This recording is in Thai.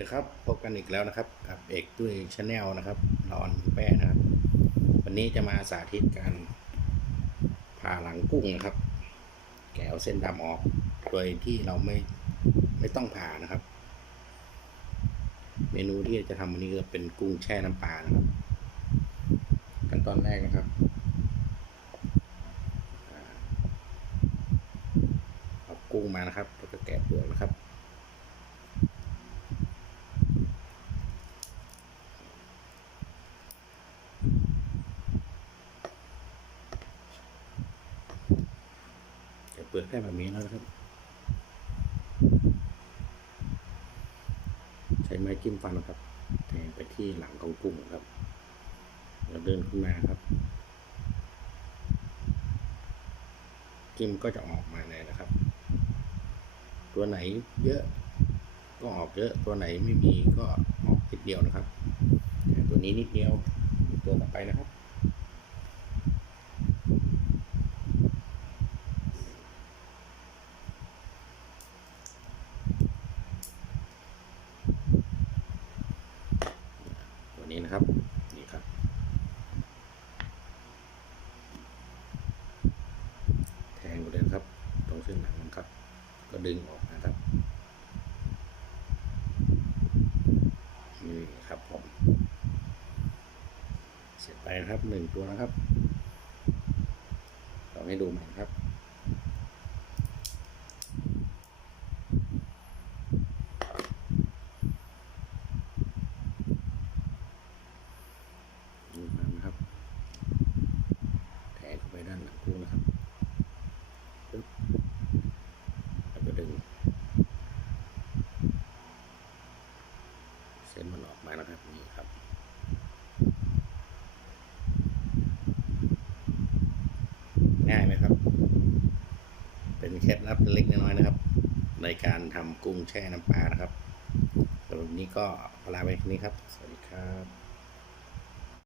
ดีครับพบกันอีกแล้วนะครับกับเอกตุ้ยชาแนลนะครับนอนแป้นะครับ วันนี้จะมาสาธิตการผ่าหลังกุ้งนะครับ แกะเส้นดำออกโดยที่เราไม่ไม่ต้องผ่านะครับ เมนูที่จะทำวันนี้ก็เป็นกุ้งแช่น้ำปลานะครับขั้นตอนแรกนะครับเอากุ้งมานะครับแล้วก็แกะเปลือกนะครับ เปลือกได้แบบนี้แล้วนะครับ ใช้ไม้จิ้มฟันนะครับ แทงไปที่หลังของกุ้งครับแล้วเดินขึ้นมาครับจิ้มก็จะออกมาเลยนะครับ ตัวไหนเยอะก็ออกเยอะตัวไหนไม่มีก็ออกนิดเดียวนะครับต่ตัวนี้นิดเดียวตัวต่อไปนะครับ นี้นะครับนี่ครับ แทงไปเลยครับ ตรงเส้นหลังนครับ ก็ดึงออกนะครับนี่ครับผมเสร็จไปนะครับหนึ่งตัวนะครับลองให้ดูใหม่ครับ ดูมานะครับ แทง เข้าไปด้านหลังกุ้งนะครับแล้วก็ดึงเส้นมันออกมานะครับนี่ครับง่ายไหมครับ เป็นเคล็ดลับเล็กน้อยนะครับ ในการทำกุ้งแช่น้ำปลานะครับสำหรับนนี้ก็ลาไปแค่นี้ครับ สวัสดีครับ